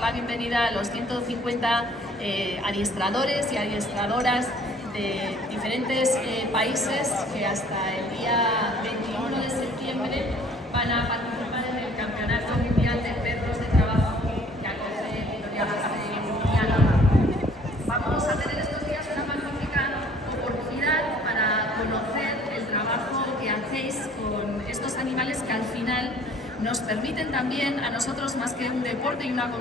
La bienvenida a los 150 adiestradores y adiestradoras de diferentes países que hasta el día 21 de septiembre van a participar en el Campeonato Mundial de Perros de Trabajo que acoge Vitoria-Gasteiz. Vamos a tener estos días una magnífica oportunidad para conocer el trabajo que hacéis con estos animales que al final nos permiten también a nosotros, más que un deporte y una competición,